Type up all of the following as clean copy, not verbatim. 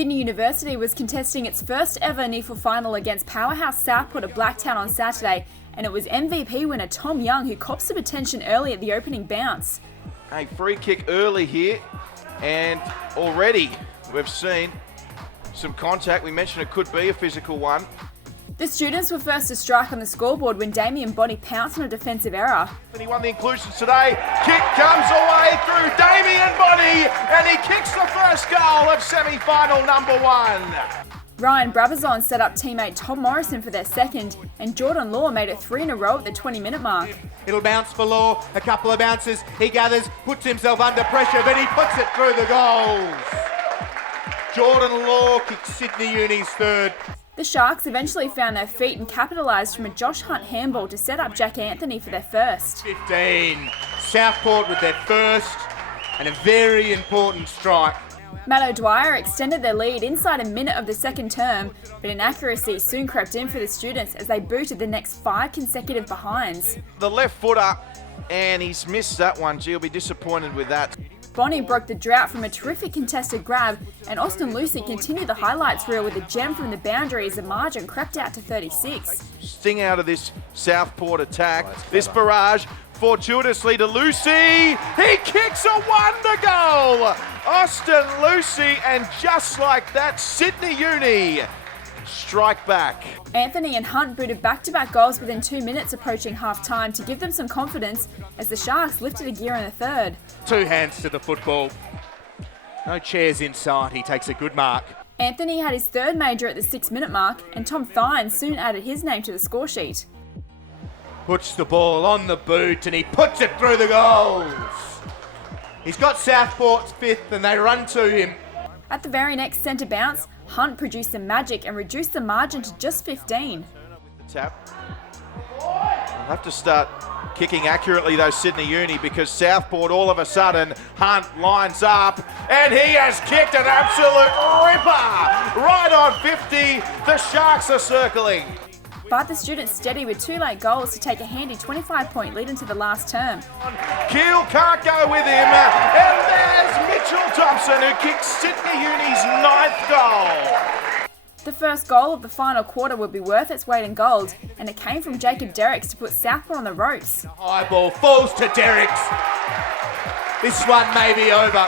Sydney University was contesting its first ever NEAFL final against powerhouse Southport at Blacktown on Saturday, and it was MVP winner Tom Young who copped some attention early at the opening bounce. A free kick early here, and already we've seen some contact. We mentioned it could be a physical one. The students were first to strike on the scoreboard when Damien Bonney pounced on a defensive error. And he won the inclusions today. Kick comes away through Damien Bonney, and he kicks the first goal of semi-final number 1. Ryan Brabazon set up teammate Tom Morrison for their second, and Jordan Law made it 3 in a row at the 20-minute mark. It'll bounce for Law, a couple of bounces, he gathers, puts himself under pressure, but he puts it through the goals. Jordan Law kicks Sydney Uni's third. The Sharks eventually found their feet and capitalised from a Josh Hunt handball to set up Jack Anthony for their first. 15. Southport with their first and a very important strike. Matt O'Dwyer extended their lead inside a minute of the second term, but inaccuracy soon crept in for the students as they booted the next 5 consecutive behinds. The left footer, and he's missed that one. Gee, he'll be disappointed with that. Bonney broke the drought from a terrific contested grab, and Austin Lucy continued the highlights reel with a gem from the boundary as the margin crept out to 36. Sting out of this Southport attack. This barrage fortuitously to Lucy. He kicks a wonder goal. Austin Lucy, and just like that, Sydney Uni strike back. Anthony and Hunt booted back-to-back goals within 2 minutes approaching half-time to give them some confidence as the Sharks lifted a gear in the third. 2 hands to the football. No chairs inside, he takes a good mark. Anthony had his third major at the 6-minute mark, and Tom Thines soon added his name to the score sheet. Puts the ball on the boot and he puts it through the goals. He's got Southport's 5th and they run to him. At the very next centre bounce, Hunt produced some magic and reduced the margin to just 15. The tap. We'll have to start kicking accurately though, Sydney Uni, because Southport all of a sudden, Hunt lines up and he has kicked an absolute ripper right on 50. The Sharks are circling. But the students steady with 2 late goals to take a handy 25-point lead into the last term. Keel can't go with him, and there's Mitchell Thompson who kicks Sydney Uni's 9th goal. The first goal of the final quarter would be worth its weight in gold, and it came from Jacob Derricks to put Southport on the ropes. High ball falls to Derricks. This one may be over.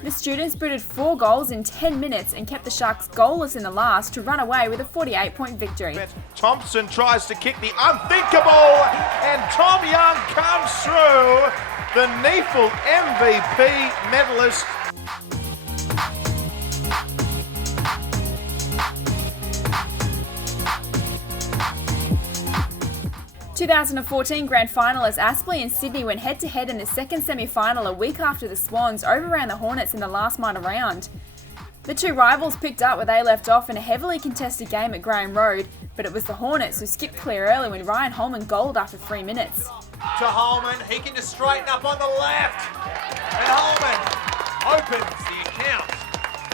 The students booted 4 goals in 10 minutes and kept the Sharks goalless in the last to run away with a 48-point victory. Thompson tries to kick the unthinkable, and Tom Young comes through, the NEAFL MVP medalist. 2014 grand finalists Aspley and Sydney went head-to-head in the second semi-final a week after the Swans overran the Hornets in the last minor round. The two rivals picked up where they left off in a heavily contested game at Graham Road, but it was the Hornets who skipped clear early when Ryan Holman goaled after 3 minutes. To Holman, he can just straighten up on the left, and Holman opens the account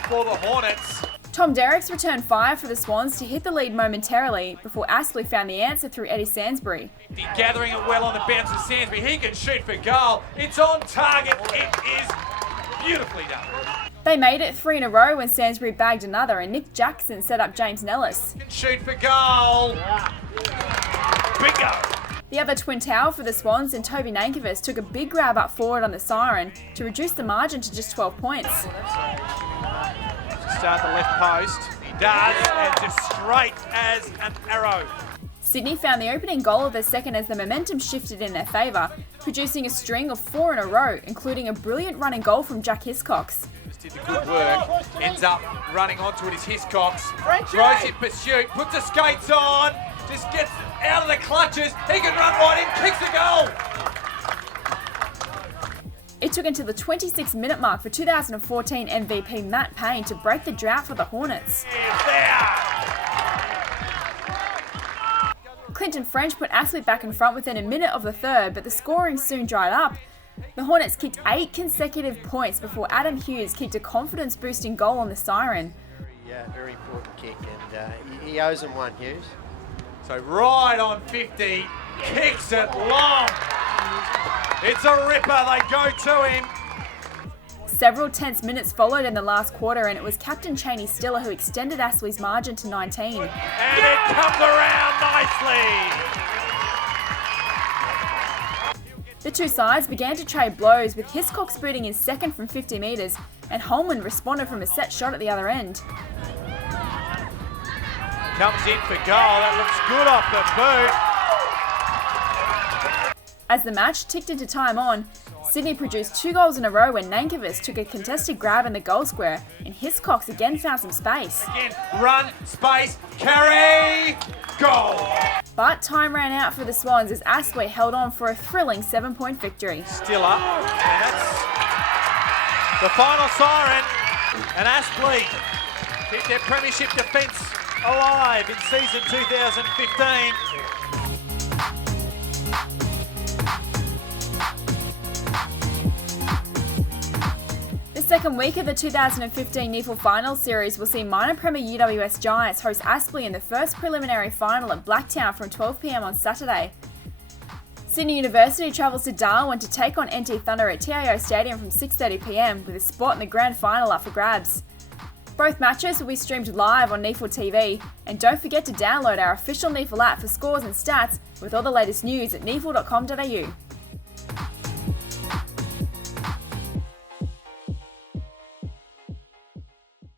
for the Hornets. Tom Derricks returned 5 for the Swans to hit the lead momentarily before Aspley found the answer through Eddie Sansbury. He's gathering it well on the bounce of Sansbury. He can shoot for goal. It's on target. It is beautifully done. They made it 3 in a row when Sansbury bagged another, and Nick Jackson set up James Nellis. Can shoot for goal. Bingo. The other twin tower for the Swans and Toby Nankervis took a big grab up forward on the siren to reduce the margin to just 12 points. Start the left post. He does, and just straight as an arrow. Sydney found the opening goal of their second as the momentum shifted in their favour, producing a string of 4 in a row, including a brilliant running goal from Jack Hiscox. Just did the good work, ends up running onto it is Hiscox. Throws in pursuit, puts the skates on, just gets out of the clutches. He can run right in, kicks the goal. It took until the 26-minute mark for 2014 MVP Matt Payne to break the drought for the Hornets. Clinton French put Aspley back in front within a minute of the third, but the scoring soon dried up. The Hornets kicked 8 consecutive points before Adam Hughes kicked a confidence-boosting goal on the siren. Yeah, very important kick, and he owes them one, Hughes. So right on 50, kicks it long. It's a ripper, they go to him. Several tense minutes followed in the last quarter, and it was captain Cheney Stiller who extended Aspley's margin to 19. And it comes around nicely. The two sides began to trade blows, with Hiscox booting his second from 50 metres, and Holman responded from a set shot at the other end. Comes in for goal. That looks good off the boot. As the match ticked into time on, Sydney produced 2 goals in a row when Nankervis took a contested grab in the goal square, and Hiscox again found some space. Again, run, space, carry, goal. But time ran out for the Swans as Aspley held on for a thrilling 7-point victory. Still up, and that's the final siren. And Aspley keep their premiership defence alive in season 2015. The second week of the 2015 NEAFL Finals series will see minor Premier UWS Giants host Aspley in the first preliminary final at Blacktown from 12 p.m. on Saturday. Sydney University travels to Darwin to take on NT Thunder at TIO Stadium from 6:30 p.m. with a spot in the grand final up for grabs. Both matches will be streamed live on NEAFL TV, and don't forget to download our official NEAFL app for scores and stats with all the latest news at neafl.com.au.